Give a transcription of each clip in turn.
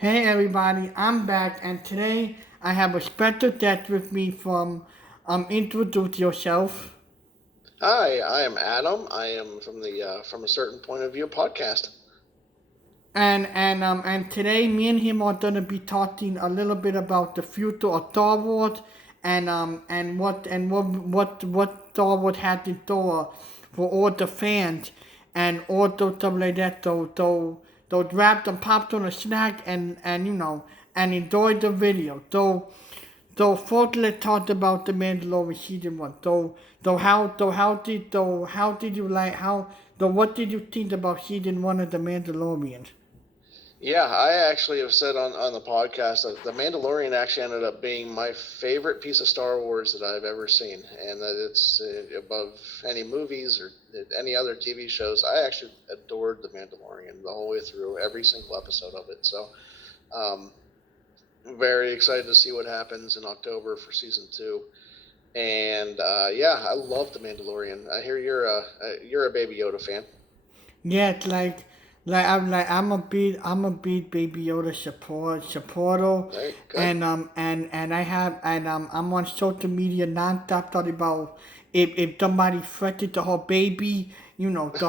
Hey everybody, I'm back and today I have a special guest with me from introduce yourself. Hi, I am Adam. I am from the From a Certain Point of View podcast. And today me and him are gonna be talking a little bit about the future of Star Wars and what Star Wars has in store for all the fans and all those stuff like that. So grab some popcorn or snack and enjoy the video. So first let's talk about the Mandalorian season one. How did you like how what did you think about season one of the Mandalorian? Yeah, I actually have said on the podcast that The Mandalorian actually ended up being my favorite piece of Star Wars that I've ever seen, and that it's above any movies or any other TV shows. I actually adored The Mandalorian the whole way through, every single episode of it. So, um, I'm very excited to see what happens in October for season two. And yeah, I love The Mandalorian. I hear you're a Baby Yoda fan. Yeah, it's I'm a big Baby Yoda supporter, Right, good. and I'm on social media nonstop talking about if somebody threatens the whole baby, there's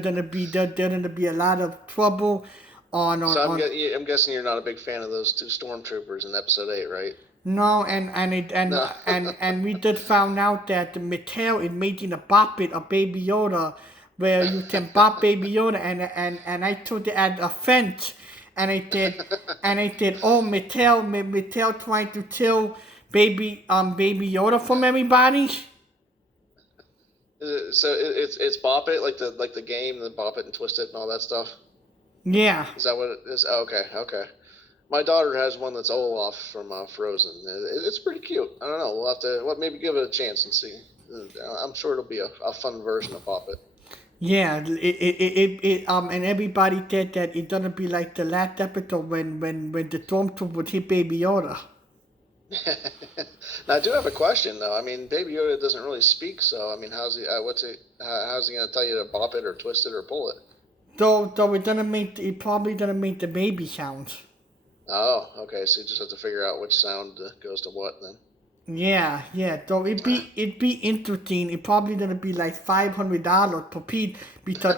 gonna be a lot of trouble on I'm guessing you're not a big fan of those two stormtroopers in Episode 8, right? no, No. and we just found out that Mattel is making a Bop-It, a Baby Yoda, where you can bop Baby Yoda, and I took it as a offense, and I said, oh, Mattel trying to kill Baby Yoda from everybody. So it's Bop It, like the game, the Bop It and Twist It and all that stuff. Yeah, Is that what it is? Oh, okay, okay. My daughter has one that's Olaf from Frozen. It's pretty cute. I don't know. We'll have to maybe give it a chance and see. I'm sure it'll be a fun version of Bop It. yeah, and everybody said that it's gonna be like the last episode when the Stormtrooper would hit Baby Yoda. Now, I do have a question though. I mean, Baby Yoda doesn't really speak, so I mean, how's he gonna tell you to bop it or twist it or pull it? Though it probably gonna make the baby sounds. Oh, okay. So you just have to figure out which sound goes to what then. Yeah, yeah. So it'd be interesting. It probably gonna be like $500 per piece because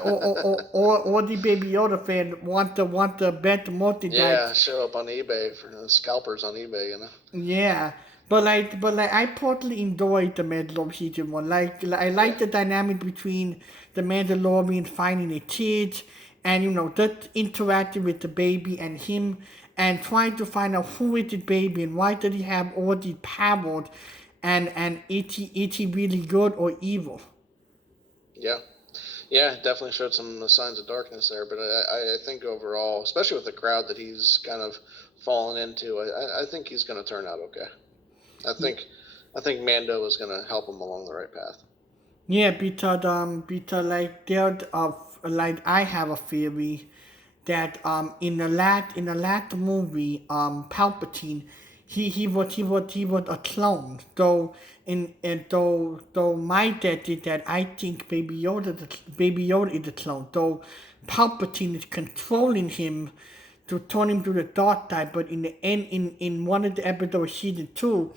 all the Baby Yoda fan want the best Yeah, merchandise. show up on eBay for scalpers on eBay, you know. Yeah, but I totally enjoyed the Mandalorian season one. I Yeah, like the dynamic between the Mandalorian finding a kid, and that interacting with the baby and him, and trying to find out who is the baby and why did he have all these powers, and is he really good or evil? yeah, yeah. Definitely showed some signs of darkness there, but I think overall, especially with the crowd that he's kind of fallen into, I think he's going to turn out okay. I think I think Mando is going to help him along the right path. Yeah, because like I have a theory that in the last movie Palpatine he was a clone. Though my dad did that, I think Baby Yoda is a clone. Though Palpatine is controlling him to turn him to the dark side. But in the end, in one of the episodes of season two,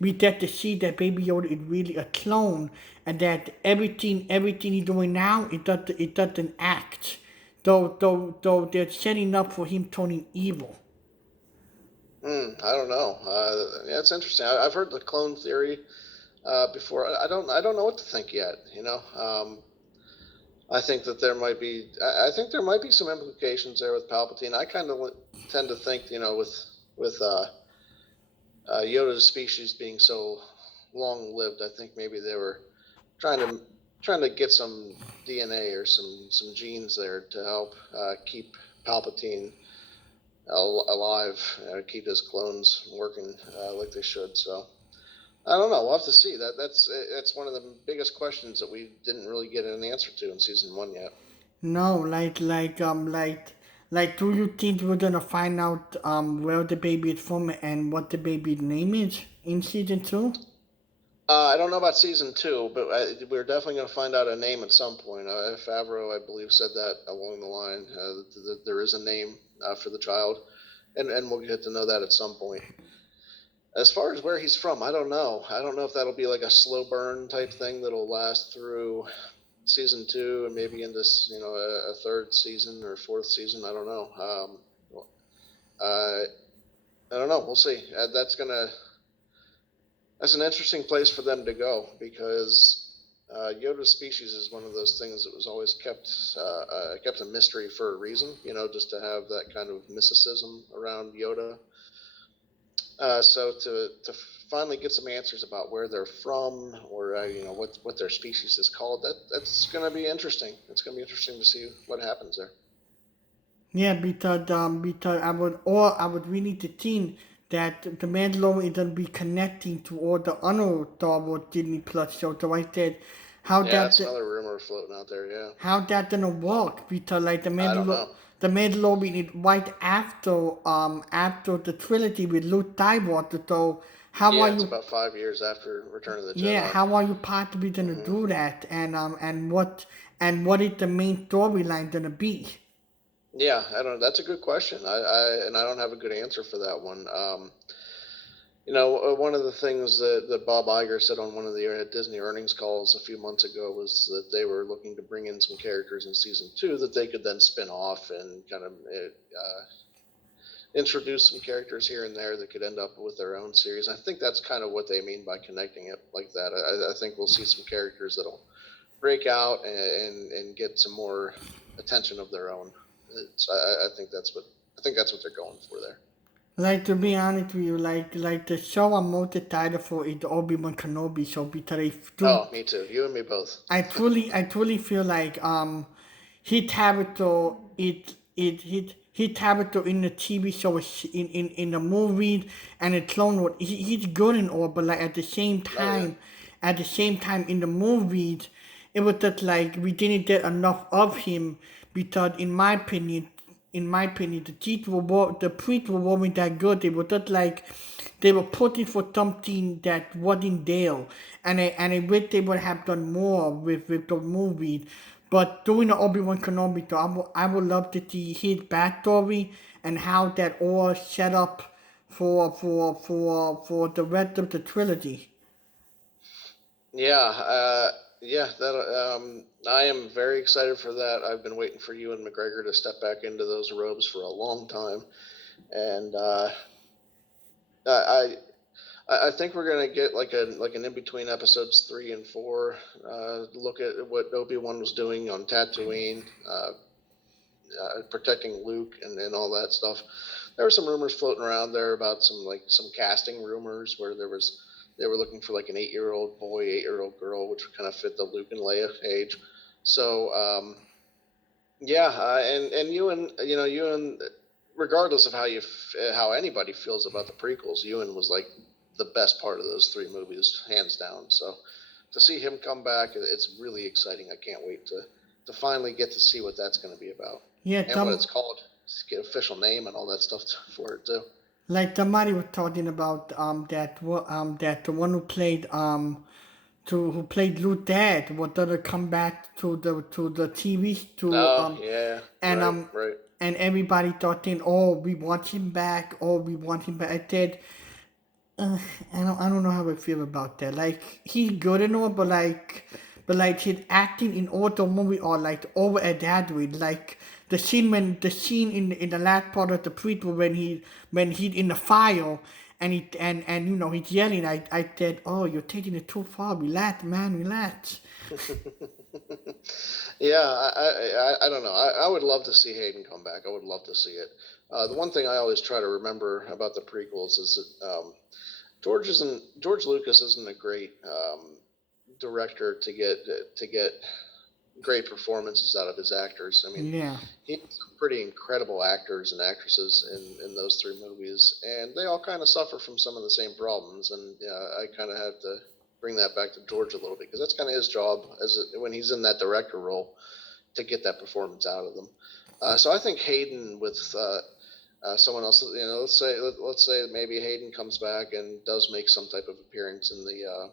we get to see that Baby Yoda is really a clone, and that everything he's doing now, it doesn't act. Though they're setting up for him turning evil. I don't know. Yeah, it's interesting. I've heard the clone theory before. I don't know what to think yet. You know, I think that there might be. I think there might be some implications there with Palpatine. I kind of tend to think, you know, with Yoda's species being so long lived, I think maybe they were trying to trying to get some DNA or some genes there to help keep Palpatine alive, keep his clones working like they should. So I don't know. We'll have to see. That's one of the biggest questions that we didn't really get an answer to in season one yet. No, do you think we're gonna find out where the baby is from and what the baby's name is in season two? I don't know about season two, but we're definitely going to find out a name at some point. Favreau, I believe, said that along the line. That there is a name for the child, and we'll get to know that at some point. As far as where he's from, I don't know. I don't know if that'll be like a slow burn type thing that'll last through season two and maybe into a third season or fourth season. I don't know. I don't know. We'll see. That's an interesting place for them to go because Yoda's species is one of those things that was always kept a mystery for a reason. Just to have that kind of mysticism around Yoda. So to finally get some answers about where they're from or what their species is called, that's going to be interesting. It's going to be interesting to see what happens there. Yeah, because I would really to think that the Mandalorian is gonna be connecting to all the other Star Wars Disney Plus shows. So I said, how Yeah, that that's another rumor floating out there. Yeah, how that gonna work? Because like I don't know. the Mandalorian is right after the trilogy with Luke Skywalker. So how are Yeah, it's you? about 5 years after Return of the Yeah, Jedi. how are you possibly gonna Hmm. do that? And what is the main storyline gonna be? Yeah, I don't. That's a good question. I don't have a good answer for that one. One of the things that Bob Iger said on one of the Disney earnings calls a few months ago was that they were looking to bring in some characters in season two that they could then spin off and kind of introduce some characters here and there that could end up with their own series. I think that's kind of what they mean by connecting it like that. I think we'll see some characters that'll break out and get some more attention of their own. I think that's what they're going for there. Like to be honest with you, like the show I'm most excited for is the Obi-Wan Kenobi show because Oh, me too. You and me both. I truly feel like his character his character in the TV show in the movies and the Clone Wars he's good and all, but like Oh yeah. at the same time in the movies it was just like we didn't get enough of him because in my opinion, the priests weren't that good. They were just like they were putting for something that wasn't there, and I wish they would have done more with the movies. But doing the Obi-Wan Kenobi, though, I would love to see his backstory and how that all set up for the rest of the trilogy. Yeah, yeah. That I am very excited for that. I've been waiting for you and McGregor to step back into those robes for a long time, and I I think we're gonna get like an in between episodes 3 and 4. Look at what Obi Wan was doing on Tatooine, protecting Luke and all that stuff. There were some rumors floating around there about some casting rumors where they were looking for like an 8-year old boy, 8-year old girl, which would kind of fit the Luke and Leia age. So yeah, and Ewan, regardless of how anybody feels about the prequels, Ewan was like the best part of those three movies, hands down. So to see him come back, it's really exciting. I can't wait to finally get to see what that's going to be about Yeah, and what it's called, get official name and all that stuff for it too. like somebody was talking about that the one who played Luke Dad was gonna come back to the TV to Oh yeah, and right, um right. and everybody thought then, oh, we want him back, oh, we want him back. I said, uh, I don't know how I feel about that. Like he's good and all, but like his acting in all the movie are like over exaggerated. Like the scene in the last part of the prequel when he's in the fire and and he's yelling. I said, oh, you're taking it too far. Relax, man, relax. Yeah, I don't know. I would love to see Hayden come back. I would love to see it. The one thing I always try to remember about the prequels is that George Lucas isn't a great director to get great performances out of his actors. I mean, Yeah. he has some pretty incredible actors and actresses in those three movies, and they all kind of suffer from some of the same problems. And I kind of have to bring that back to George a little bit because that's kind of his job when he's in that director role to get that performance out of them. So I think Hayden with someone else, let's say maybe Hayden comes back and does make some type of appearance in the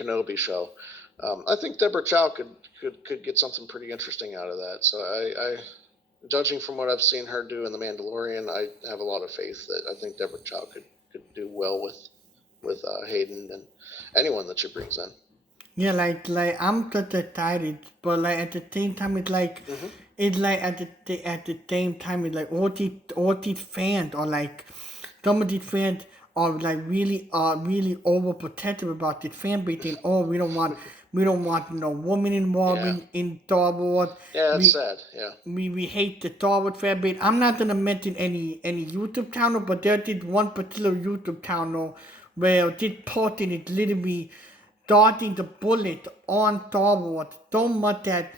Kenobi show. I think Deborah Chow could get something pretty interesting out of that. So judging from what I've seen her do in The Mandalorian, I have a lot of faith that I think Deborah Chow could do well with Hayden and anyone that she brings in. Yeah, like I'm just excited, but like at the same time, Mm-hmm. it's like at the same time, it's like all these fans are like, some of these fans are like really overprotective about this fan base, and oh, we don't want no woman involved Yeah. in Star Wars. Yeah, that's We sad. Yeah. we hate the Star Wars fan base. I'm not gonna mention any YouTube channel, but there is one particular YouTube channel where this person is literally dodging the bullet on Star Wars so much that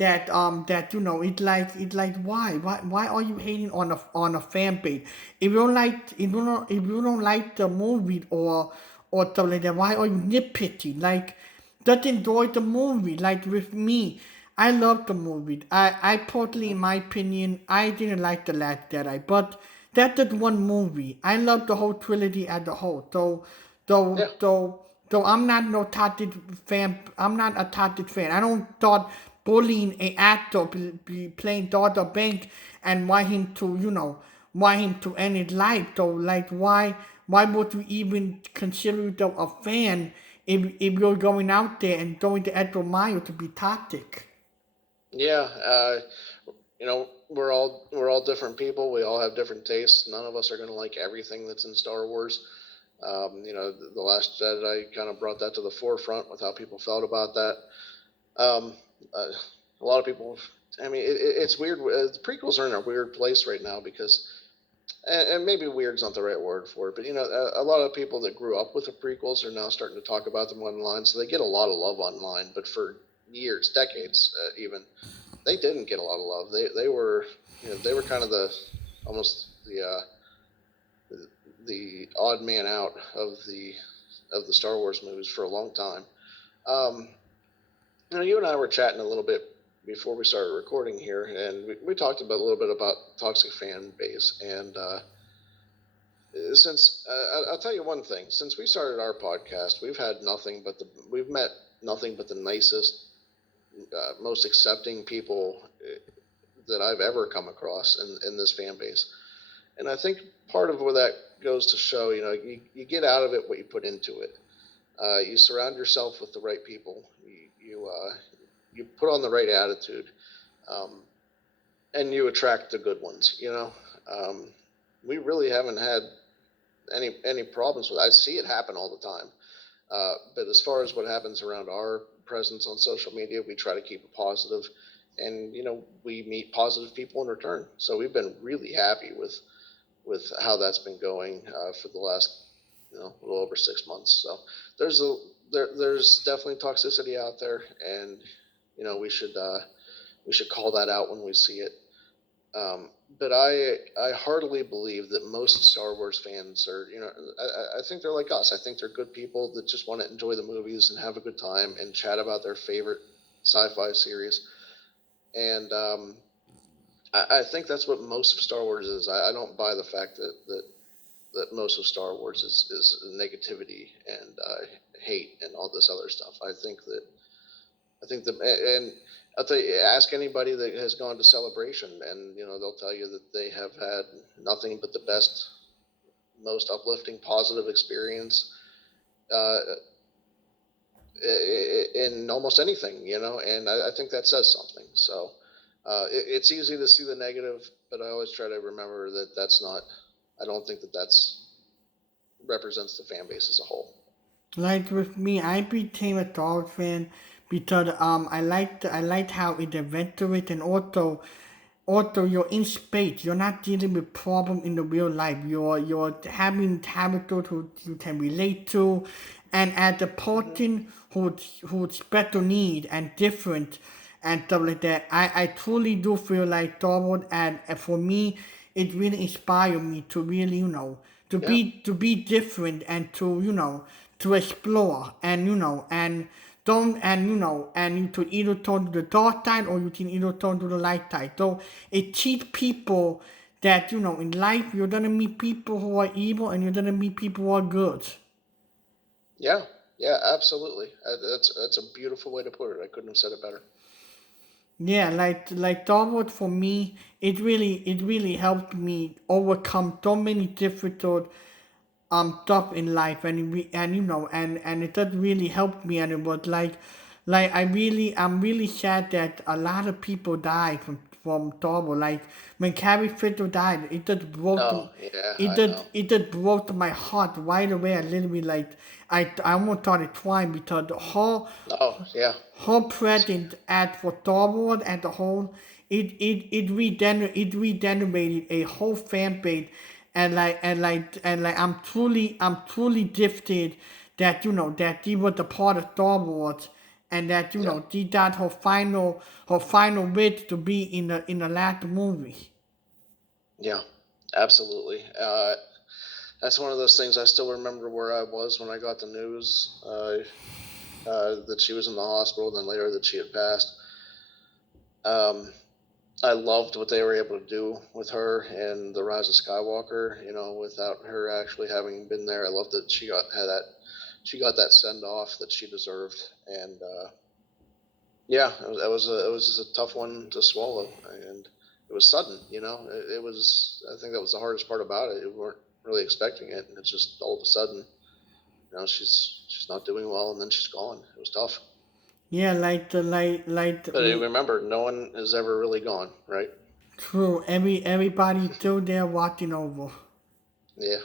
it's like why are you hating on a fan base? If you don't like the movie or stuff like that, why are you nitpicking? Like, just enjoy the movie. Like with me, I love the movie. I personally, in my opinion, I didn't like The Last Jedi, but that's just one movie. I love the whole trilogy as a whole. Yeah. So I'm not no toxic fan. I'm not a toxic fan. I don't thought bullying a actor be playing Dr. Bank and want him to end his life. So like why would you even consider yourself a fan if you're going out there and going the extra mile to be toxic? Yeah. We're all different people. We all have different tastes. None of us are going to like everything that's in Star Wars. The Last Jedi kind of brought that to the forefront with how people felt about that. Um, uh, a lot of people. I mean, it's weird. The prequels are in a weird place right now because, and maybe weird's not the right word for it, but a lot of people that grew up with the prequels are now starting to talk about them online, so they get a lot of love online. But for years, decades, even they didn't get a lot of love. They were kind of the almost the odd man out of the Star Wars movies for a long time. Um, you and I were chatting a little bit before we started recording here, and we talked about a little bit about toxic fan base. And since I'll tell you one thing, since we started our podcast, we've met nothing but the nicest, most accepting people that I've ever come across in this fan base. And I think part of where that goes to show, you get out of it what you put into it. You surround yourself with the right people. You put on the right attitude, um, and you attract the good ones. We really haven't had any problems with it. I see it happen all the time. But as far as what happens around our presence on social media, we try to keep it positive, and we meet positive people in return. So we've been really happy with how that's been going for the last a little over 6 months. So there's definitely toxicity out there, and we should call that out when we see it. But I heartily believe that most Star Wars fans are, I think they're like us. I think they're good people that just want to enjoy the movies and have a good time and chat about their favorite sci-fi series. And I think that's what most of Star Wars is. I don't buy the fact that most of Star Wars is negativity and hate and all this other stuff. I think that, and I'll tell you, ask anybody that has gone to Celebration, and they'll tell you that they have had nothing but the best, most uplifting, positive experience uh, in almost anything, and I think that says something. So it's easy to see the negative, but I always try to remember that that's not. I don't think that that's represents the fan base as a whole. Like with me, I became a dog fan because I liked how it adventurous, and also you're in space. You're not dealing with problem in the real life. You're having characters who you can relate to, and as a Mm-hmm. person who's special need and different and stuff like that, I truly do feel like Star Wars, and for me, it really inspired me to really Yeah. to be different and to to explore and don't and you to either turn to the dark side or you can either turn to the light side. So it teaches people that in life you're gonna meet people who are evil and you're gonna meet people who are good. Yeah. Yeah, absolutely. That's a beautiful way to put it. I couldn't have said it better. Yeah, like Star Wars for me, it really helped me overcome so many difficult stuff in life, and and it does really help me, and it was like I'm really sad that a lot of people died from Star Wars. Like when Carrie Fisher died, Oh, yeah, I know. it just broke my heart right away. I literally like I almost started crying because Oh, yeah, her presence at for Star Wars as a whole, it regenerated a whole fan base, and I'm truly gifted that that she was a part of Star Wars, and that yeah, she got her final wish to be in the last movie. yeah, absolutely. That's one of those things. I still remember where I was when I got the news that she was in the hospital, and then later that she had passed. Um, I loved what they were able to do with her and the Rise of Skywalker. You know, without her actually having been there, I loved that she got that send off that she deserved, and yeah, it was a tough one to swallow, and it was sudden. You know, it was. I think that was the hardest part about it. We weren't really expecting it, and it's just all of a sudden, she's not doing well, and then she's gone. It was tough. Yeah, But remember, no one is ever really gone, right? true. Everybody still there watching over. Yeah,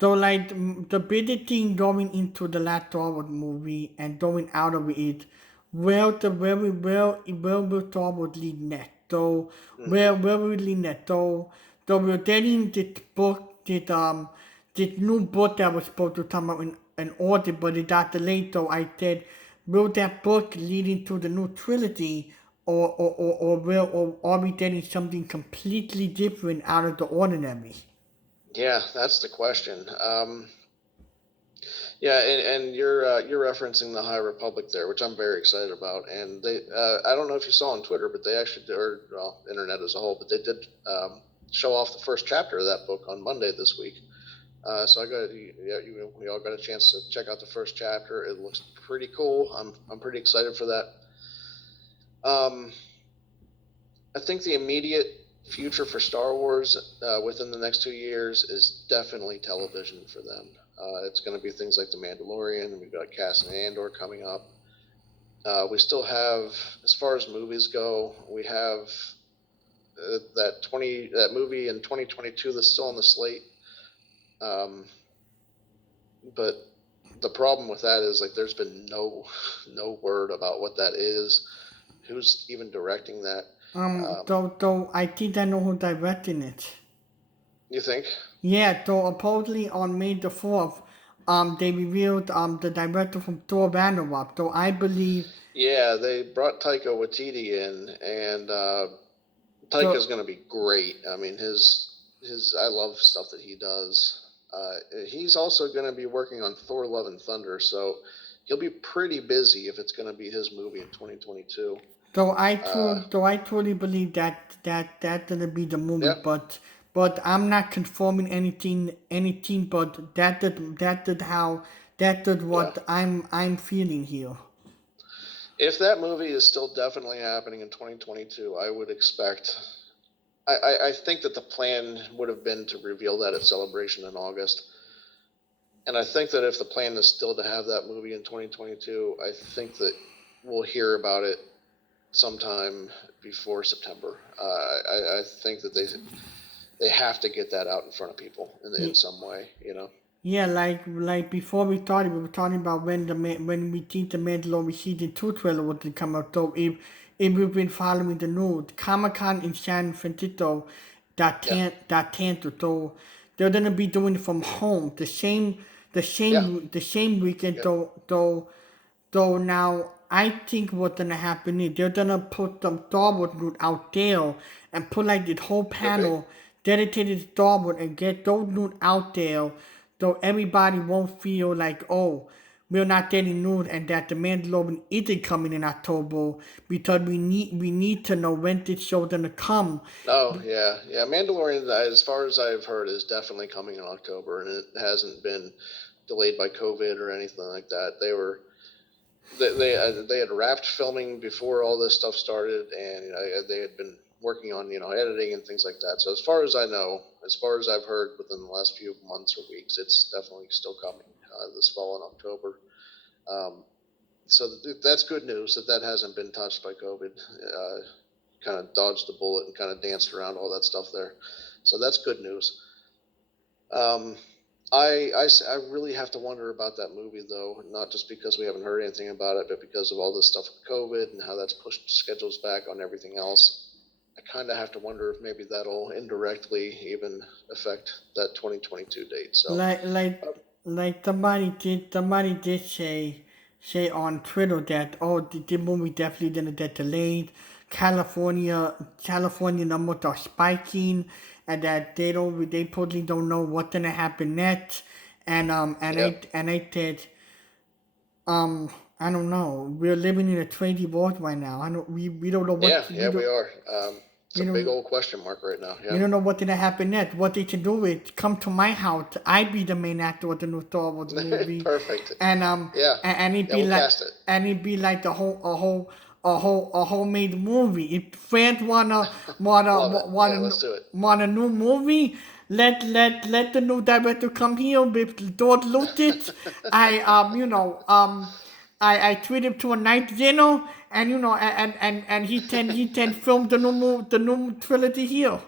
So like the biggest thing going into the last Star Wars movie and going out of it is where will Star Wars lead next? So hmm where will it lead next? So we're getting this new book that was supposed to come out in August, but it got delayed. So I said, will that book lead into the new trilogy, or are we getting something completely different out of the ordinary? yeah, that's the question. Yeah, and you're referencing the High Republic there, which I'm very excited about. And they, I don't know if you saw on Twitter, but they actually, or well, internet as a whole, but they did show off the first chapter of that book on Monday this week. So we all got a chance to check out the first chapter. It looks pretty cool. I'm pretty excited for that. Um, I think the immediate future for Star Wars within the next 2 years is definitely television for them. It's going to be things like The Mandalorian. We've got Cassian Andor coming up. We still have, as far as movies go, we have that movie in 2022 that's still on the slate. Um, but the problem with that is like there's been no word about what that is, who's even directing that. Though I think I know who directing it. You think? Yeah, so supposedly on May the 4th, they revealed the director from Thor Ragnarok. So I believe Yeah, they brought Taika Waititi in, and Taika's the going to be great. I mean, his I love stuff that he does. He's also going to be working on Thor: Love and Thunder, so he'll be pretty busy if it's going to be his movie in 2022. Uh, though I truly believe that's gonna be the movie, yeah, but I'm not conforming anything, but that is yeah. what I'm feeling here. If that movie is still definitely happening in 2022, I would expect. I think that the plan would have been to reveal that at Celebration in August. And I think that if the plan is still to have that movie in 2022, I think that we'll hear about it sometime before September. I think that they have to get that out in front of people in some way. You know. Yeah, like before we were talking about when we think the Mandalorian season 2 trailer was to come out. So if we've been following the news, Comic Con in San Francisco, Yeah. that canceled. So they're gonna be doing it from home. Yeah. The same weekend. Yeah. So now I think what's gonna happen is they're gonna put some Star Wars news out there and put like this whole Could be. panel dedicated to Star Wars and get those news out there, so everybody won't feel like, oh, we're not getting news and that the Mandalorian isn't coming in October, because we need to know when this show's gonna come. Oh yeah, yeah. Mandalorian, as far as I've heard, is definitely coming in October, and it hasn't been delayed by COVID or anything like that. They had wrapped filming before all this stuff started, and they had been working on editing and things like that. So as far as I know, as far as I've heard within the last few months or weeks, it's definitely still coming this fall in October. Um, so that's good news that hasn't been touched by COVID. Kind of dodged the bullet and kind of danced around all that stuff there. So that's good news. Um, I really have to wonder about that movie, though, not just because we haven't heard anything about it, but because of all this stuff with COVID and how that's pushed schedules back on everything else. I kind of have to wonder if maybe that'll indirectly even affect that 2022 date. So, Like like uh, like somebody did say on Twitter that the movie definitely gonna get delayed. California numbers are spiking, and that they totally don't know what's gonna happen next. yeah, And I said um I don't know. We're living in a crazy world right now. I don't we don't know yeah, what yeah, we are. It's we a big don't old question mark right now. we Yeah, don't know what's gonna happen next. What they can do is come to my house. I be the main actor of the new Star Wars movie, perfect. and Yeah, and it yeah, be we'll like cast it. a homemade movie. If fans Love it. Yeah, let's do it. want a new movie, let the new director come here with George Lucas. I I treat him to a nice dinner, and he can film the new trilogy here.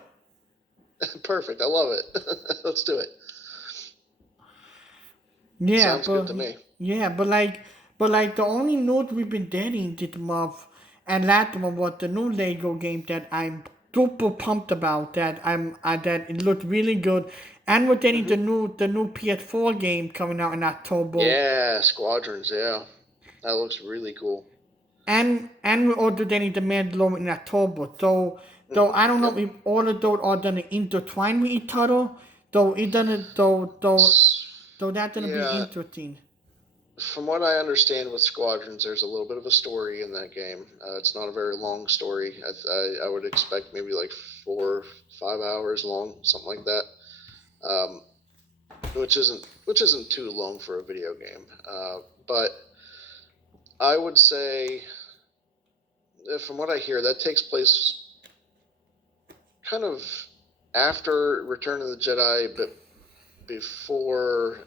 Perfect. I love it. Let's do it. Yeah, Sounds good but to me. yeah, the only news we've been getting this month and last month was the new Lego game that I'm super pumped about. That it looked really good, and we're getting Hmm. the new PS4 game coming out in October, Yeah, Squadrons. Yeah, that looks really cool. and we're also getting the Mandalorian in October. So though Hmm. I don't know Yep. if all of those are gonna intertwine with each other, though it doesn't S- though that's gonna be Yeah, interesting. from what I understand with Squadrons, there's a little bit of a story in that game. It's not a very long story. I would expect maybe like 4 5 hours long, something like that. Um, which isn't too long for a video game. But I would say, from what I hear, that takes place kind of after Return of the Jedi, but before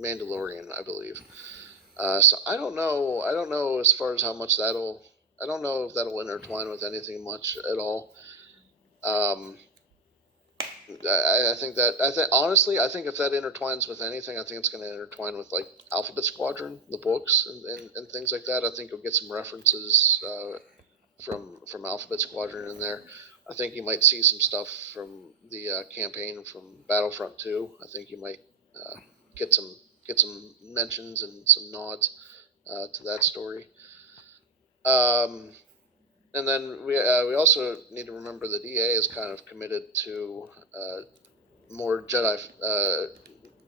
Mandalorian, I believe. So I don't know. I don't know as far as how much that'll. I don't know if that'll intertwine with anything much at all. Um, I think that I think honestly, I think if that intertwines with anything, I think it's going to intertwine with like Alphabet Squadron, the books, and things like that. I think you'll get some references from Alphabet Squadron in there. I think you might see some stuff from the campaign from Battlefront 2. I think you might uh, get some mentions and some nods to that story. Um, and then we also need to remember that EA is kind of committed to more Jedi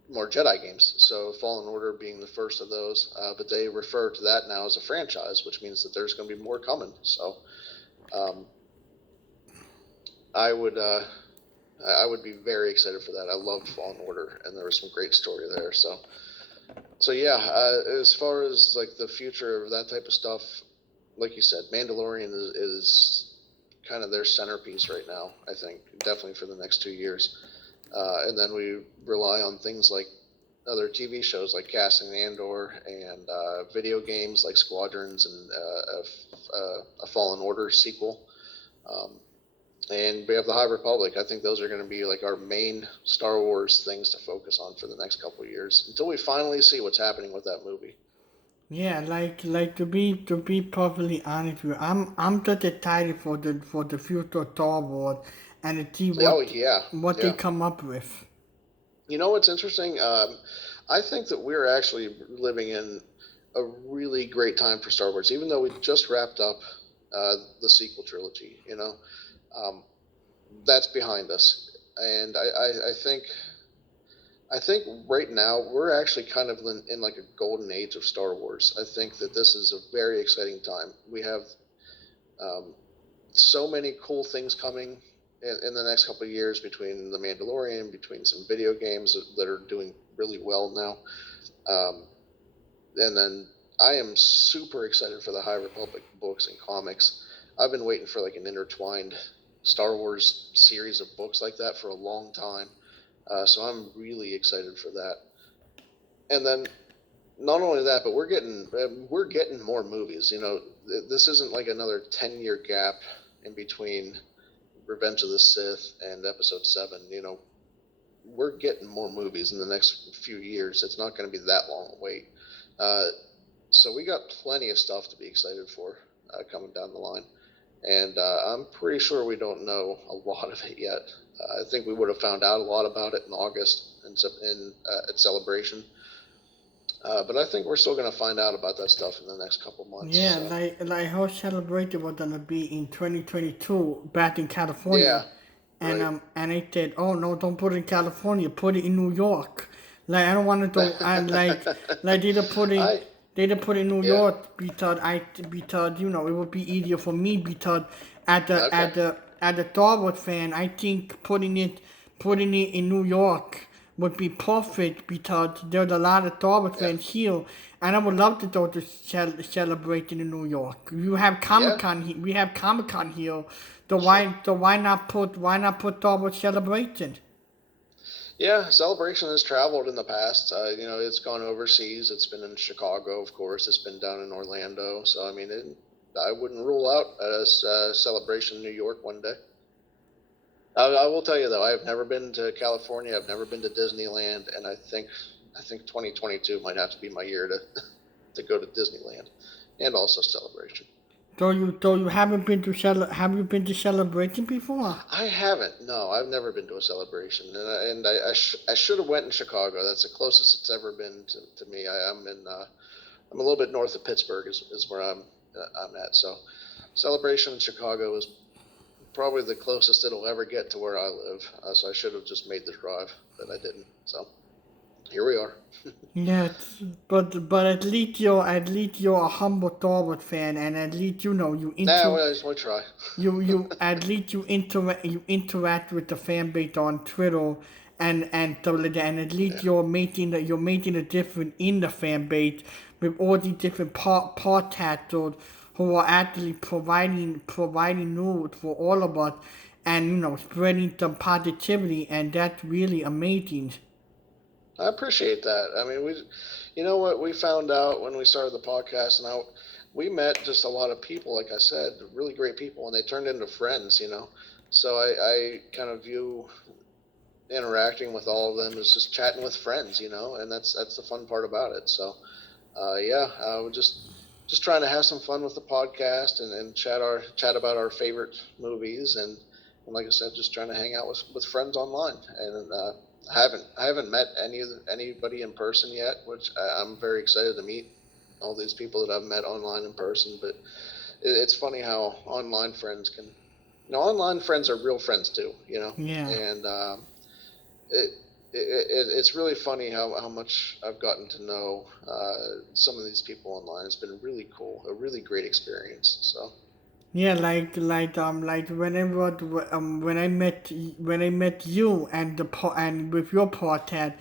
more Jedi games. So Fallen Order being the first of those, but they refer to that now as a franchise, which means that there's going to be more coming. So um, I would I would be very excited for that. I loved Fallen Order, and there was some great story there. So yeah, as far as like the future of that type of stuff, like you said, Mandalorian is kind of their centerpiece right now. I think definitely for the next 2 years, and then we rely on things like other TV shows like Casting Andor and video games like Squadrons and a Fallen Order sequel. Um, and we have the High Republic. I think those are going to be like our main Star Wars things to focus on for the next couple of years until we finally see what's happening with that movie. Yeah, to be perfectly honest with you, I'm just excited for the future Star Wars and to see Oh yeah, what they yeah. come up with. You know what's interesting? I think that we're actually living in a really great time for Star Wars, even though we just wrapped up the sequel trilogy. Um, that's behind us, and I think right now we're actually kind of in like a golden age of Star Wars. I think that this is a very exciting time. We have um, so many cool things coming in the next couple of years between the Mandalorian, between some video games that are doing really well now. And then I am super excited for the High Republic books and comics. I've been waiting for like an intertwined Star Wars series of books like that for a long time. So I'm really excited for that. And then not only that, but we're getting more movies. This isn't like another 10-year gap in between Revenge of the Sith and Episode 7. We're getting more movies in the next few years. It's not going to be that long a wait. Uh, so we got plenty of stuff to be excited for coming down the line. And I'm pretty sure we don't know a lot of it yet. I think we would have found out a lot about it in August at Celebration. But I think we're still going to find out about that stuff in the next couple months. Yeah, So like how celebrated was gonna be in 2022 back in California, yeah, and right. I said, oh no, don't put it in California, put it in New York. Like I don't want to do, and like I they didn't put it in New yeah. York because it would be easier for me because at the Okay. at the Star Wars fan, I think putting it in New York would be perfect because there's a lot of Star Wars Yeah. fans here, and I would love to go to celebration in New York. You have Yeah. Comic Con here. We have Comic Con here. Sure. So why not put Star Wars celebration? Yeah, Celebration has traveled in the past. It's gone overseas. It's been in Chicago, of course. It's been down in Orlando. So I mean, I wouldn't rule out a Celebration in New York one day. I will tell you though, I've never been to California. I've never been to Disneyland, and I think 2022 might have to be my year to to go to Disneyland, and also Celebration. So you haven't been to have you been to celebration before? I haven't. No, I've never been to a celebration, and I should have went in Chicago. That's the closest it's ever been to me. I'm a little bit north of Pittsburgh is where I'm at. So celebration in Chicago is probably the closest it'll ever get to where I live. So I should have just made the drive, but I didn't. So here we are. Yes, but at least you're a humble Star Wars fan, and at least you Nah, well, I just want to try. you at least you interact with the fan base on Twitter and stuff like that, and at Yeah. least you're making a difference in the fan base with all these different podcasters who are actually providing news for all of us, and spreading some positivity, and that's really amazing. I appreciate that. I mean, you know what we found out when we started the podcast, and we met just a lot of people, like I said, really great people, and they turned into friends. So I kind of view interacting with all of them as just chatting with friends, and that's the fun part about it. So, yeah, we're just trying to have some fun with the podcast and chat about our favorite movies and like I said, just trying to hang out with friends online. And I haven't met anybody in person yet, which I'm very excited to meet all these people that I've met online in person. But it's funny how online friends are real friends too, Yeah. and it, it's really funny how much I've gotten to know some of these people online. It's been really cool, a really great experience. So Yeah, like when I met you and and with your podcast,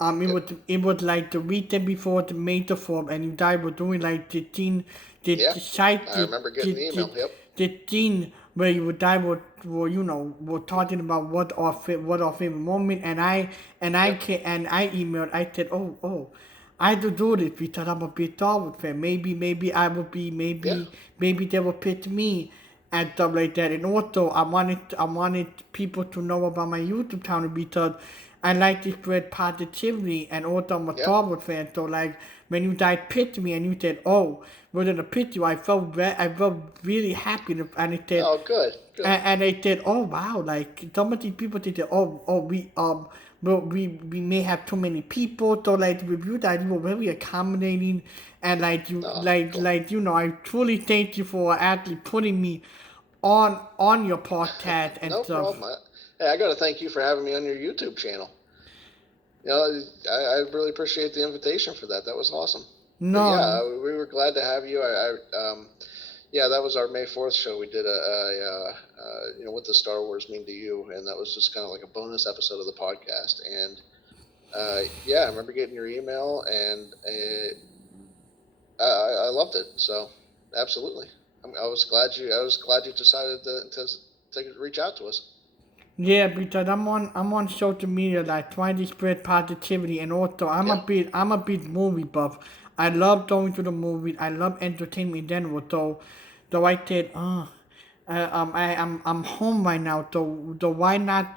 it yep, was like the weekend before the major form, and you guys were doing like yeah, the site I remember getting the email. Yep, the thing where you guys were talking about what our favorite moment, yep, and I emailed. I said, oh. I do this because I'm a big Star Wars fan. Maybe I would be yeah, maybe they will pick me and stuff like that. And also I wanted people to know about my YouTube channel because I like to spread positivity, and also I'm a yeah. Star Wars fan. So like when you guys picked me and you said, oh, we're gonna pick you, I felt really happy, and it said Oh, good, good. and I said, "Oh wow!" Like some of these people did say, "Oh, we may have too many people." So like with you, that you were very accommodating, and like you Oh, like cool. like I truly thank you for actually putting me on your podcast and No stuff. problem. Hey, I got to thank you for having me on your YouTube channel. I really appreciate the invitation for that. That was awesome. But yeah, No, we were glad to have you. Yeah, that was our May 4th show. We did what does Star Wars mean to you, and that was just kind of like a bonus episode of the podcast. And Yeah, I remember getting your email, and I loved it. So, absolutely, I was glad you decided to reach out to us. Yeah, because I'm on social media like trying to spread positivity, and also Yeah, I'm a big movie buff. I love going to the movies. I love entertainment in general. So I said, I'm home right now. So why not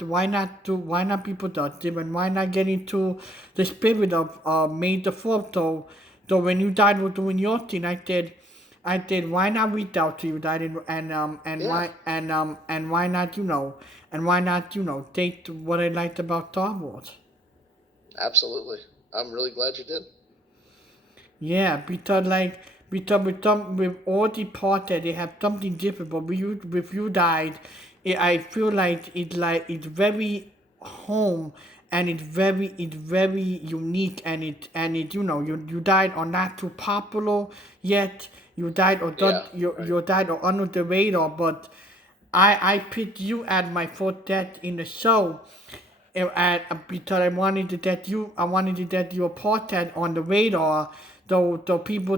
be productive, and why not get into the spirit of May the 4th? So when you guys were doing your thing, I said, why not reach out to you, Dad, yeah, and why not, take what I liked about Star Wars. absolutely. I'm really glad you did. Yeah, because with all the parts that they have something different, but with you died, I feel like it's very home, and it's very unique, and you died or not too popular yet. You died or Yeah, not, you right. you died or under the radar, but I picked you as my fourth death in the show, because I wanted to get your portrait on the radar, though people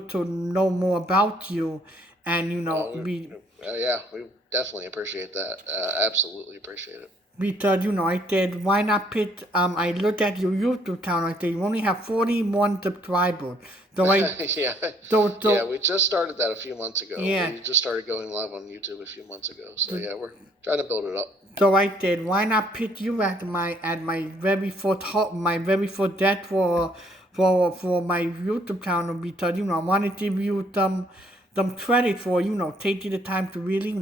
to know more about you, and Well, be yeah, we definitely appreciate that. Absolutely appreciate it. because I said, why not pick, I looked at your YouTube channel. I said you only have 41 subscribers, so I Yeah, yeah, so we just started that a few months ago. yeah. We just started going live on YouTube a few months ago. So yeah, we're trying to build it up. So I said, why not pick you at my very first death for my YouTube channel, because I wanted to give you some credit for taking the time to really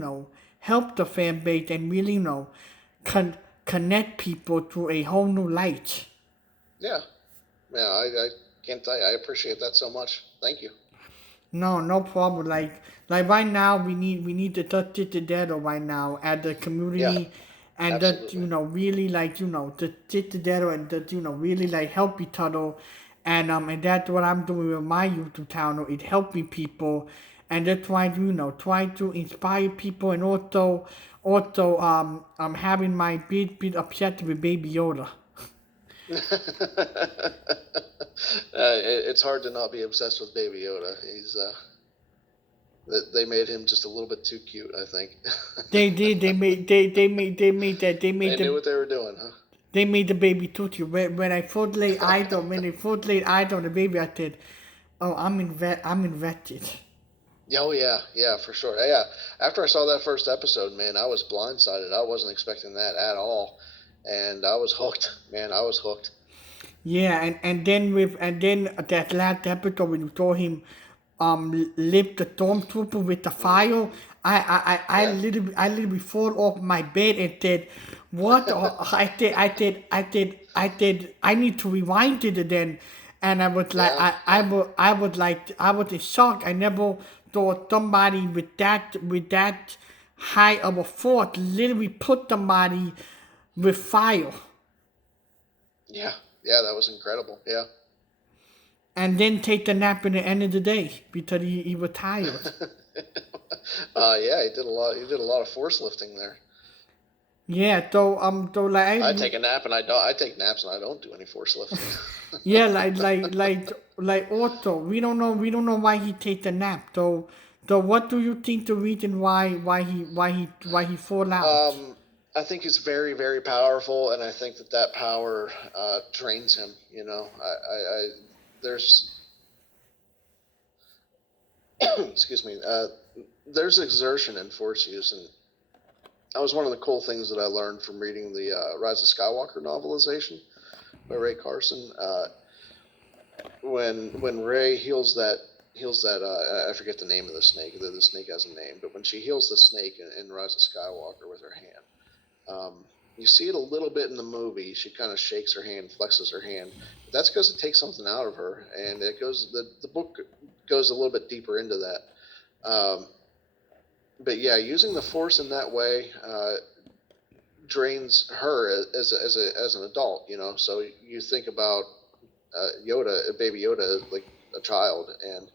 help the fan base, and really con- connect people to a whole new light. Yeah, yeah, I can't tell you. I appreciate that so much. Thank you. No, no problem. Like right now, we need to touch it together right now at the Yeah, community, and that absolutely. really to sit together, and that really like help each other, and that's what I'm doing with my YouTube channel. It helping people, and that's why try to inspire people, and also I'm having my bit upset with Baby Yoda. It's hard to not be obsessed with Baby Yoda. They made him just a little bit too cute, I think. They made They knew the what they were doing, huh? They made the baby tutti. When I first laid eyes on the baby, I said, "Oh, I'm invested." Oh yeah, for sure. Yeah, after I saw that first episode, man, I was blindsided. I wasn't expecting that at all, and I was hooked. Man, I was hooked. Yeah, and then that last episode when you saw him, lift the stormtrooper with the Mm, fire, I yeah. literally fall off my bed and said, "What?" I need to rewind it then, and I was like, Yeah, yeah, I was in shock. I never thought somebody with that high of a force literally put somebody with fire. yeah, yeah. That was incredible. Yeah. And then take the nap at the end of the day because he was tired. Yeah, he did a lot. He did a lot of force lifting there. Yeah, so like I take a nap and I don't. I take naps and I don't do any force lifting. yeah, like Otto. We don't know why he take the nap. So what do you think the reason why he fall out? um, I think he's very, very powerful, and I think that power drains him. You know, there's excuse me. There's exertion in force use, and that was one of the cool things that I learned from reading the Rise of Skywalker novelization by Ray Carson. When Ray heals that I forget the name of the snake. The snake has a name, but when she heals the snake in Rise of Skywalker with her hand, you see it a little bit in the movie. She kind of shakes her hand, flexes her hand, but that's because it takes something out of her, and it goes the book goes a little bit deeper into that. But yeah, using the force in that way drains her as an adult. You know, so you think about Yoda, baby Yoda, like a child, and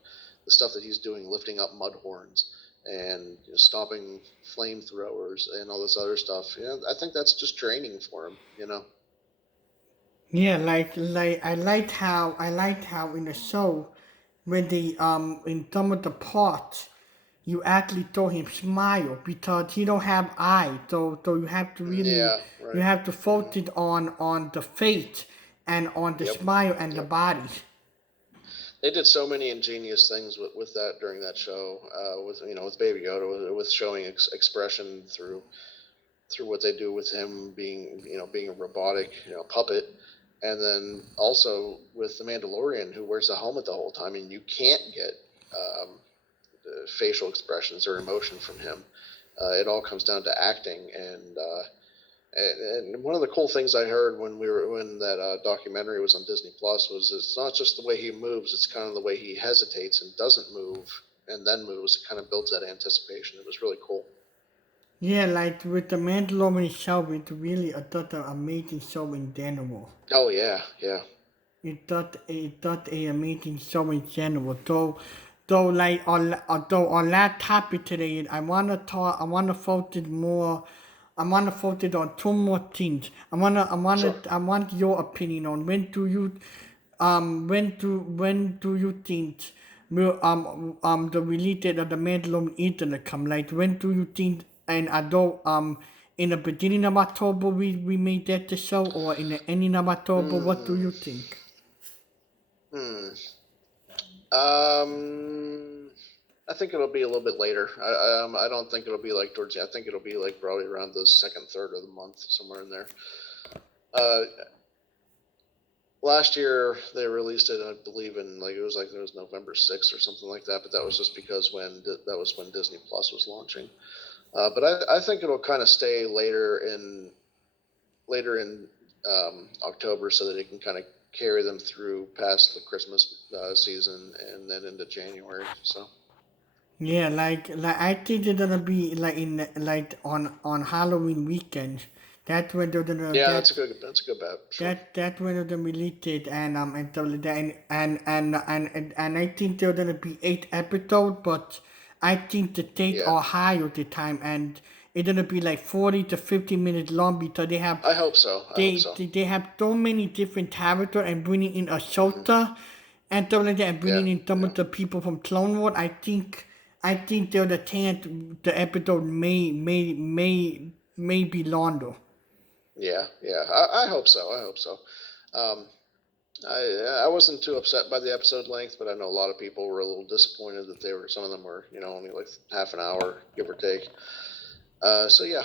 the stuff that he's doing, lifting up mud horns and stopping flamethrowers and all this other stuff. I think that's just draining for him. You know. Yeah, I liked how in the show when they in some of the parts you actually saw him smile because he don't have eye, so you have to really Yeah, you right. have to Hmm. focus on the face and on the Yep. smile and the Yep. body. They did so many ingenious things with that during that show. With with Baby Yoda, with showing expression through what they do with him being being a robotic puppet, and then also with the Mandalorian who wears the helmet the whole time, and you can't get facial expressions or emotion from him. It all comes down to acting, and one of the cool things I heard when that documentary was on Disney Plus was it's not just the way he moves; it's kind of the way he hesitates and doesn't move and then moves. It kind of builds that anticipation. It was really cool. Yeah, like with the Mandalorian show, it's really a total amazing show in general. Oh yeah, yeah, It does a amazing show in general. Though on that topic today, I wanna focus more. I wanna focus on two more things. sure. I want your opinion on when do you think will the related of the Mandalorian is gonna come? Like when do you think? And although in the beginning of October we may get the show, or in the ending of October, what do Hmm. you think? Hmm. Um. I think it'll be a little bit later. I don't think it'll be like towards the. I think it'll be like probably around the second, third of the month, somewhere in there. Uh, Last year they released it, I believe in like it was November 6th or something like that. But that was just because that was when Disney Plus was launching. But I think it'll kind of stay later in October so that it can kind of carry them through past the Christmas season and then into January. So Yeah, like I think it's gonna be like in like on Halloween weekend. That's when they're gonna yeah, that that's a good bet. Sure. that when they're gonna release it, and stuff like that, and I think they're gonna be 8 episodes, but I think the dates Yeah, are high at the time, and it's gonna be like 40 to 50 minutes long because they have I hope so. I hope they so. they, they have so many different characters, and bringing in Hmm. Ahsoka and stuff like that, and Yeah, bringing in some yeah. of the people from Clone Wars. I think they're the chance the episode may be longer. Yeah, yeah. I hope so. I hope so. Um, I wasn't too upset by the episode length, but I know a lot of people were a little disappointed that they were some of them were only like half an hour, give or take. So yeah,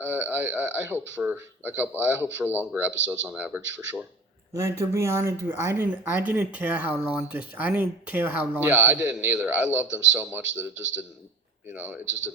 I hope for a couple. I hope for longer episodes on average for sure. Like to be honest with you, I didn't care how long this. I didn't care how Yeah, long I this. didn't either. I loved them so much that it just didn't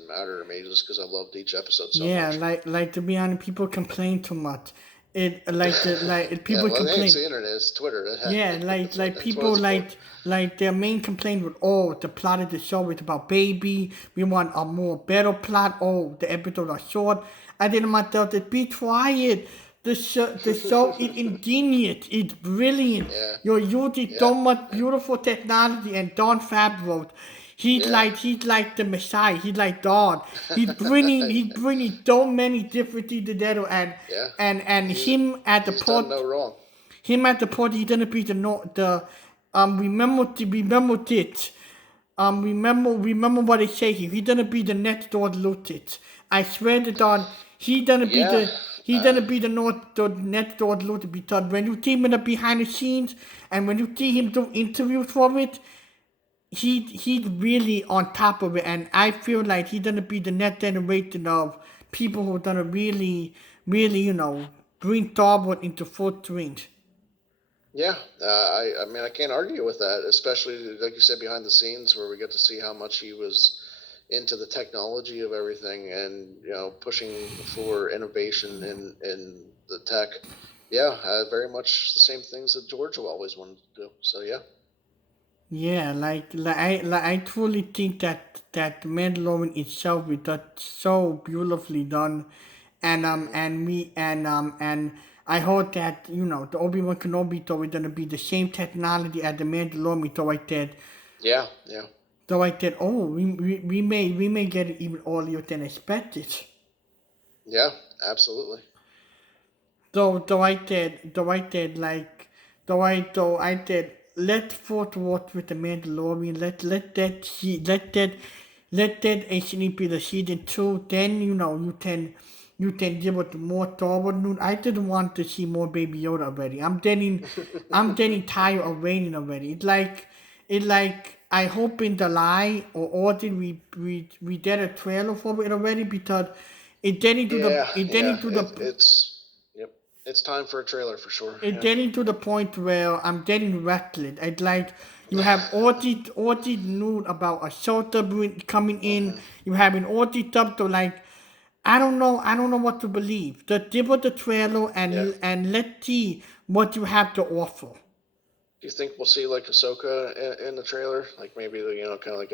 matter to me just because I loved each episode so Yeah, much. like to be honest, people complain too much. It like Yeah, people well, hey, it's complain. the internet, it's Twitter. Yeah, That's what people it's for. their main complaint was, oh, the plot of the show is about baby. We want a more better plot. Oh, the episodes are short. I did myself to be quiet. The show is ingenious. It's brilliant. Yeah, You're using yeah, so much yeah, beautiful technology, and Don Favreau, yeah, he's like the Messiah. He's like God. He's bringing so many different things together, and yeah. and and He's him at the he's done no port wrong. him at the point he didn't be the no the remember it. Remember what I say here. He didn't be the next door looted. I swear to God, Yeah, he uh, didn't be the next door looted, because when you see him in the behind the scenes and when you see him do interviews for it, he's really on top of it, and I feel like he's gonna be the next generation of people who are gonna really bring Star Wars into full swing. yeah. I mean, I can't argue with that, especially like you said, behind the scenes where we get to see how much he was into the technology of everything and pushing for innovation in the tech. Yeah, very much the same things that George always wanted to do. So yeah, Yeah, I truly think that Mandalorian itself is that so beautifully done, hmm, and I hope that the Obi-Wan Kenobi story is gonna be the same technology as the Mandalorian. yeah, yeah, So I said, oh, we may get it even earlier than expected. yeah. Absolutely. though I did let Fort Worth with the Mandalorian, let that actually be the season two. Then you can give it more Thorwald Noon. I didn't want to see more Baby Yoda already. I'm getting tired of waiting already. It like I hope in the lie or did we did a trailer for it already because Yeah, it yeah. getting to the Yep. It's time for a trailer for sure. it's Yeah. getting to the point where I'm getting reckless. I'd like you have all the news about a shelter coming in. Hmm. You having all the stuff to like. I don't know what to believe. Just give us the trailer Yeah. and let's see what you have to offer. Do you think we'll see like Ahsoka in the trailer? Like maybe kind of like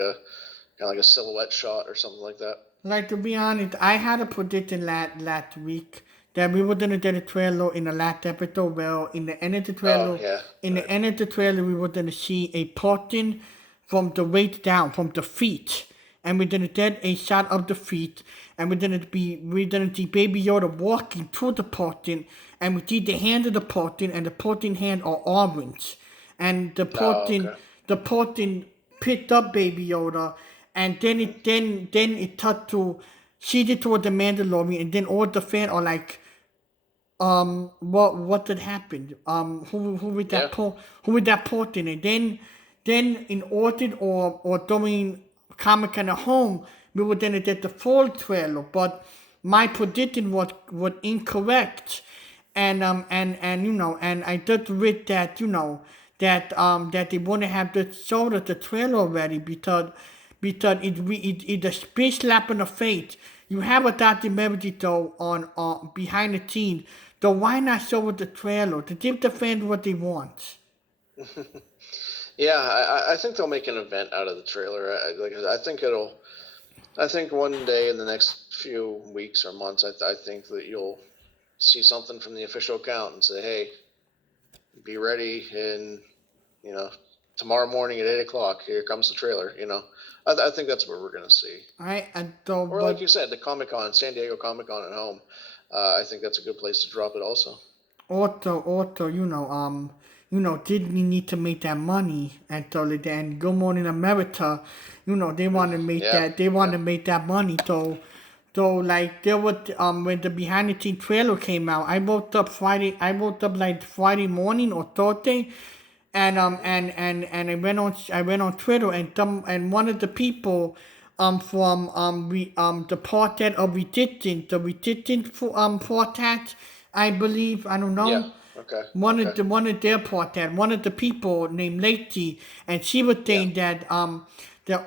a silhouette shot or something like that. Like to be honest, I had a prediction last week that we were gonna get a trailer in the last episode. Well, Oh yeah. in the Right. end of the trailer, we were gonna see a portion from the waist down, from the feet, and we're gonna get a shot of the feet, and we're gonna see Baby Yoda walking to the portion, and we see the hand of the portion, and the portion hand are orange, and Oh, okay. the portion picked up Baby Yoda, and Hmm. then it touched to she did toward the Mandalorian, and then all the fans are like, what did happen? Yeah. Who with that portion? And then in order or during Comic Con at home, we were then get the full trailer, but my prediction was incorrect, and and I just read that that they want to have the showed us the trailer already because it a speech slap in the face. You have a documentary though on behind the scenes. So why not show us the trailer to give the fans what they want? Yeah. I think they'll make an event out of the trailer. I think one day in the next few weeks or months, I think that you'll see something from the official account and say, hey, be ready in, you know, tomorrow morning at 8 o'clock. Here comes the trailer. I think that's what we're gonna see. I don't, Or like you but said, the Comic Con, San Diego Comic Con at home. I think that's a good place to drop it. Also. also, Disney need to make that money and so and Good Morning America, they want to make Yeah. Yeah. money. So like there was when the behind the scenes trailer came out, I woke up like Friday morning or Thursday, and I went on Twitter and one of the people from the portrait of Resistance portrait, I believe, I don't Yeah. know, Okay. Okay. one of their portrait, one of the people named Lacey, and she was Yeah. saying that that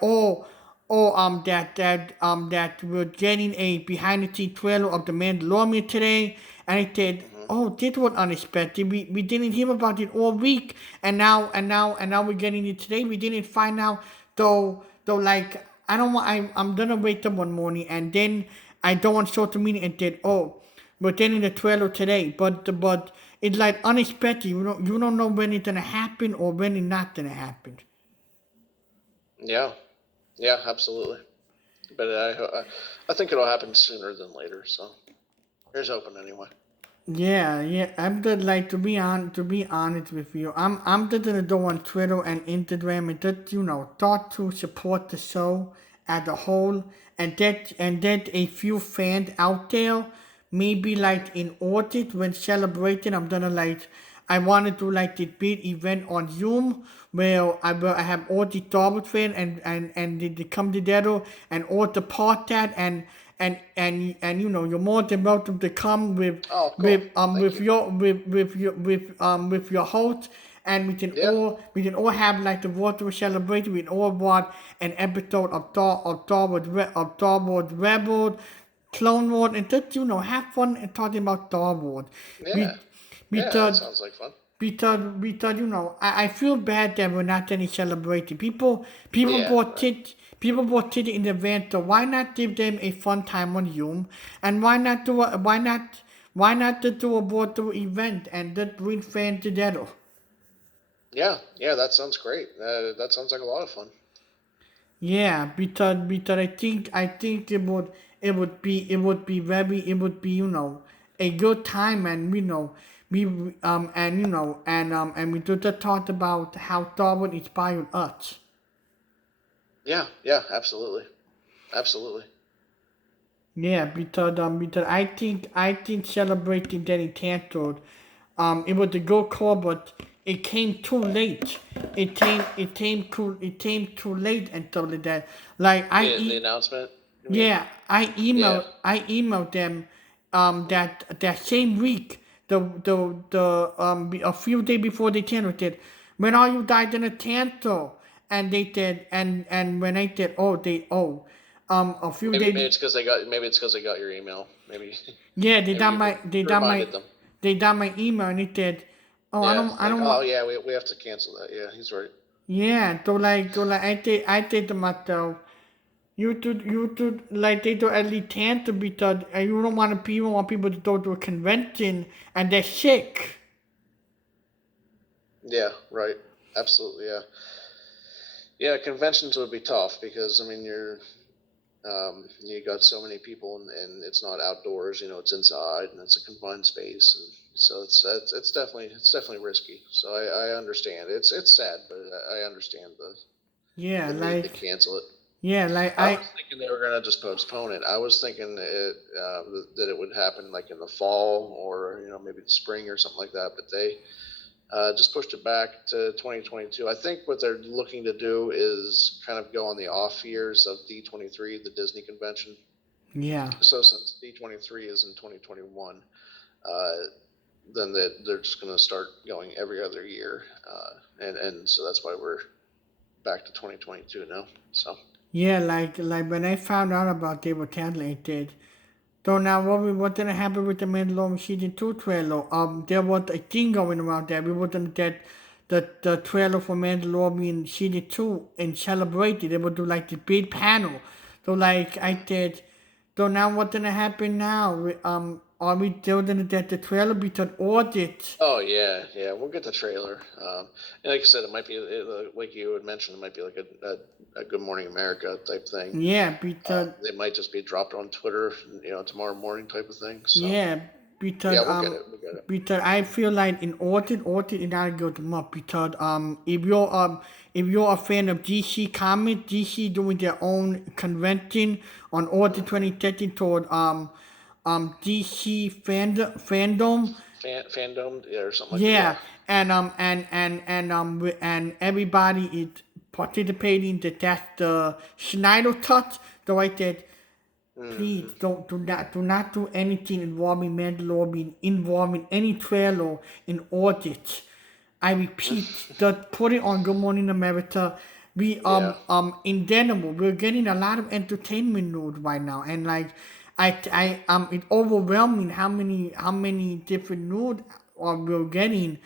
that we're getting a behind the scenes trailer of the Mandalorian today, and I said, Hmm. oh, this was unexpected. We didn't hear about it all week, and now we're getting it today. We didn't find out though like I don't want I'm gonna wake up one morning and then I don't want social media and said, oh, we're getting the trailer today, but it's like unexpected. You don't know when it's gonna happen or when it's not gonna happen. Yeah. Yeah. Absolutely. But I think it'll happen sooner than later. So here's hoping anyway. Yeah, yeah. I'm just like to be honest with you. I'm just gonna go on Twitter and Instagram and just thought to support the show as a whole, and that a few fans out there maybe like in audit when celebrating. I'm gonna like I wanted to like this big event on Zoom where I have all the Star Wars fans and they come together and all the podcast and you're more than welcome to come Oh, cool. Thank with you. your with your host, and Yeah. we can all have like the water celebration. We can all watch an episode of Star Wars Rebels, Clone Wars, and just have fun and talking about Star Wars. Yeah. We Yeah. That because sounds like fun. I feel bad that we're not any celebrating. Yeah. Right. People bought ticket in advance, so why not give them a fun time on Zoom? And why not just do a virtual event and just bring fans together? Yeah. Yeah. That sounds great. That sounds like a lot of fun. Yeah, because I think it would be very it would be a good time, and and we just talked about how Darwin inspired us. Yeah, yeah, absolutely, absolutely. Yeah, because I think celebrating getting canceled, it was a good call, but it came too late. It came too late and stuff like that. Like The announcement, you mean? yeah, Yeah. I emailed them that same week, a few days before they canceled it. When are you guys gonna cancel? And they said, and when I said, oh, a few Maybe days. it's because they got your email. Maybe Yeah, maybe you reminded them. they done my email, and it said, oh, Yeah, I like, don't oh want. yeah, we have to cancel that. Yeah, he's right. Yeah, so like I said to myself, you should like they do at least cancel because you don't want people to go to a convention and they're sick. Yeah, right. Absolutely. Yeah. Yeah, conventions would be tough because I mean you got so many people and it's not outdoors. You know, it's inside and it's a confined space, and so it's definitely risky. So I understand. It's sad, but I understand Yeah, the need to like cancel it. yeah, like I I was thinking they were gonna just postpone it. I was thinking that it would happen like in the fall or maybe the spring or something like that. But they just pushed it back to 2022. I think what they're looking to do is kind of go on the off years of D23, the Disney convention. yeah. So since D23 is in 2021, uh, then they're just going to start going every other year, and so that's why we're back to 2022 now. So Yeah, like when I found out about they were canceling. So now what gonna happen with the Mandalorian season 2 trailer? There was a thing going around that we were gonna get the trailer for Mandalorian season 2 and celebrate it. They would do like the big panel. So like I said, so now what's gonna happen now? Are we still gonna get the trailer because audit? oh yeah, yeah, we'll get the trailer. And like I said, it might be like you had mentioned, it might be like a Good Morning America type thing. Yeah, because They might just be dropped on Twitter, tomorrow morning type of thing. So yeah, because yeah, we'll get um it. We'll get it. because I feel like in audit is not a good month because if you're a fan of DC Comics, DC doing their own convention on audit Hmm. 2013 toward DC fandom. Fandom, yeah, or something like that. Yeah. Yeah, and everybody is participating. That's the Schneider Cut. So I said, please Hmm. do not do anything involving Mandalorian, involving any trailer in audit. I repeat, just put it on Good Morning America. We Yeah. in general, we're getting a lot of entertainment news right now, and like it's overwhelming how many different news we're getting,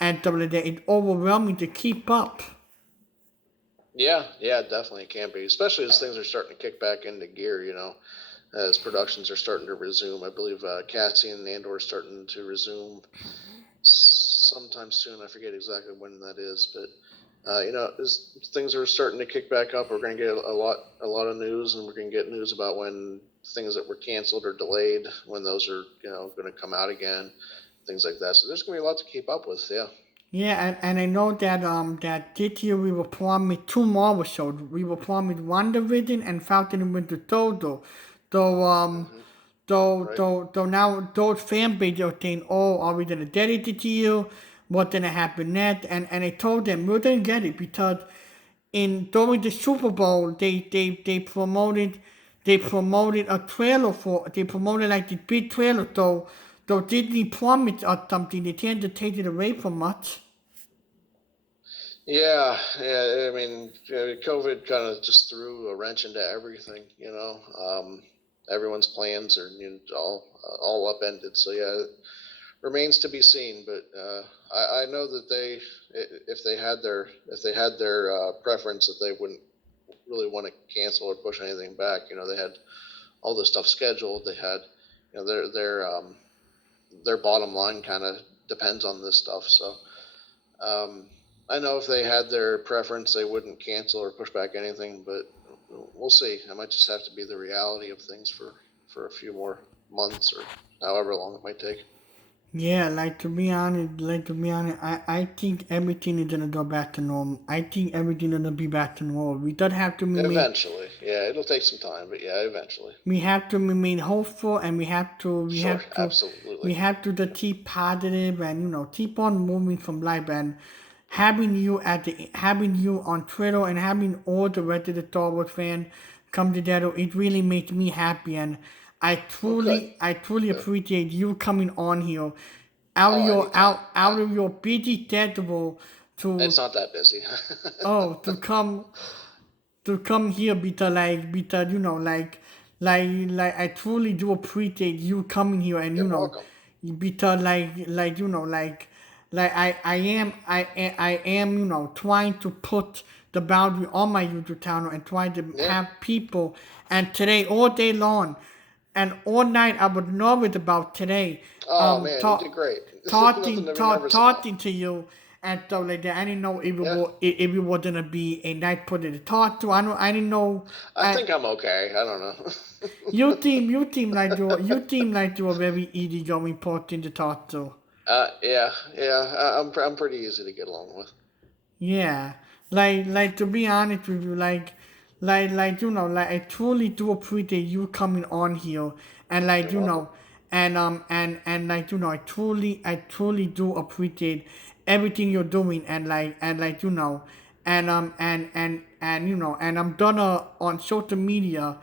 and stuff like that. It's overwhelming to keep up. Yeah, yeah, definitely it can be, especially as things are starting to kick back into gear. As productions are starting to resume. I believe Cassian and Andor are starting to resume sometime soon. I forget exactly when that is, but as things are starting to kick back up, we're going to get a lot of news, and we're going to get news about when things that were canceled or delayed, when those are going to come out again, things like that. So there's going to be a lot to keep up with. Yeah. Yeah, and I know that this year we were promised two Marvel shows. We were promised WandaVision and Falcon and Winter Soldier. So Hmm. Right. now those fan base are saying, oh, are we gonna get it this year? What's gonna happen next? And I told them we're gonna get it because in during the Super Bowl they promoted a trailer for they promoted like the big trailer. So Disney promised us something. They tend to take it away from us. Yeah, yeah. I mean, COVID kind of just threw a wrench into everything. Everyone's plans are all upended. So yeah, it remains to be seen. But I know that if they had their preference, that they wouldn't really want to cancel or push anything back. They had all this stuff scheduled. They had their bottom line kind of depends on this stuff. So um, I know if they had their preference, they wouldn't cancel or push back anything, but we'll see. It might just have to be the reality of things for a few more months or however long it might take. Yeah, I think everything is gonna go back to normal. I think everything is gonna be back to normal. We don't have to remain. Eventually, yeah, it'll take some time, but yeah, eventually. We have to remain hopeful, and Sure, absolutely. we have to just keep positive, and keep on moving from life. And having you on Twitter and having all the rest of the Star Wars fan come together, it really makes me happy. And Well, good, I truly good. appreciate you coming on here Oh, anytime. out of your busy schedule It's to not that busy. oh to come here, because I truly do appreciate you coming here. And You're welcome. because I am trying to put the boundary on my YouTube channel and trying to Yeah. have people. And today, all day long and all night, I was nervous about today Oh man, you did talk, great. Nothing to be nervous about. talking to you and stuff like that. I didn't know Yeah, if it was gonna be a nice person to talk to. I didn't know. I think I'm okay. I don't know. You seem like you're a very easygoing person to talk to. Yeah, yeah. I'm pretty easy to get along with. Yeah, to be honest with you, I truly do appreciate you coming on here, and You're welcome. I truly do appreciate everything you're doing, and I'm gonna on social media,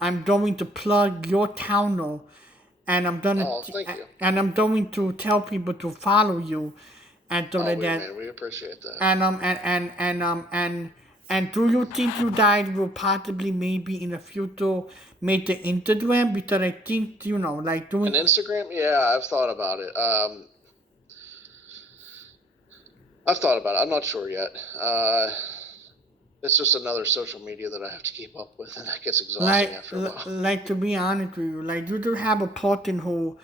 I'm going to plug your channel, and Oh, thank you. I'm going to tell people to follow you, and so Oh, like that. we appreciate that. And do you think you guys will possibly maybe in the future make the Instagram? Because I think And Instagram, yeah, I've thought about it. I'm not sure yet. It's just another social media that I have to keep up with, and that gets exhausting after a while. to be honest with you, you do have a person who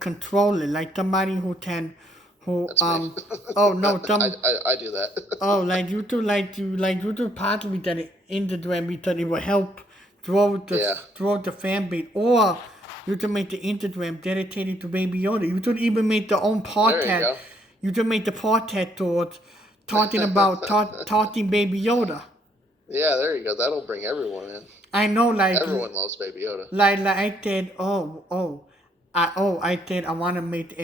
control it, like somebody who can who That's me. oh no I do that. oh you do possibly that Instagram, because it will help Yeah, throw the fan base, or you can make the Instagram dedicated to Baby Yoda. You could even make the own there you podcast. go. You can make the podcast towards talking about talking Baby Yoda. Yeah, there you go. That'll bring everyone in. I know, Everyone loves Baby Yoda. I said, I said I want to make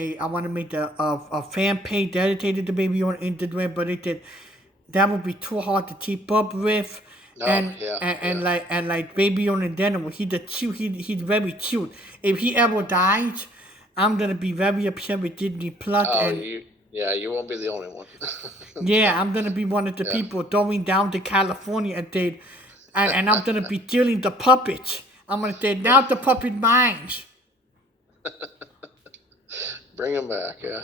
a fan page dedicated to Baby Yoda on Instagram, but it said that would be too hard to keep up with. No, yeah, yeah. Baby Yoda in general, he's very cute. If he ever dies, I'm gonna be very upset with Disney Plus. Oh, And you won't be the only one. yeah, I'm gonna be one of the Yeah. people going down to California and I'm gonna be killing the puppets. I'm gonna say, now the puppet mine. Bring him back, yeah.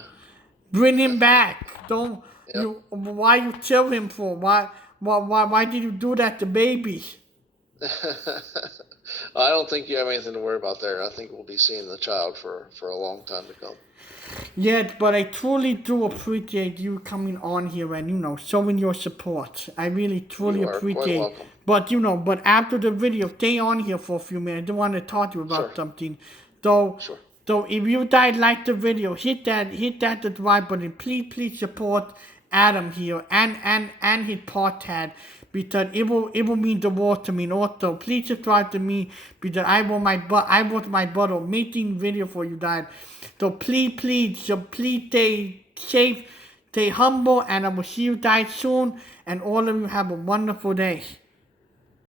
Bring him back. Don't Yep. you? Why you kill him for? Why did you do that to baby? I don't think you have anything to worry about there. I think we'll be seeing the child for a long time to come. Yes, but I truly do appreciate you coming on here and showing your support. I really truly You are quite appreciate. welcome. But after the video, stay on here for a few minutes. I want to talk to you about Sure. something. So, Sure. if you guys like the video, hit that subscribe button. Please support Adam here and his podcast, because it will mean the world to me. And also, please subscribe to me, because I want my brother making video for you guys. So please stay safe, stay humble, and I will see you guys soon. And all of you have a wonderful day.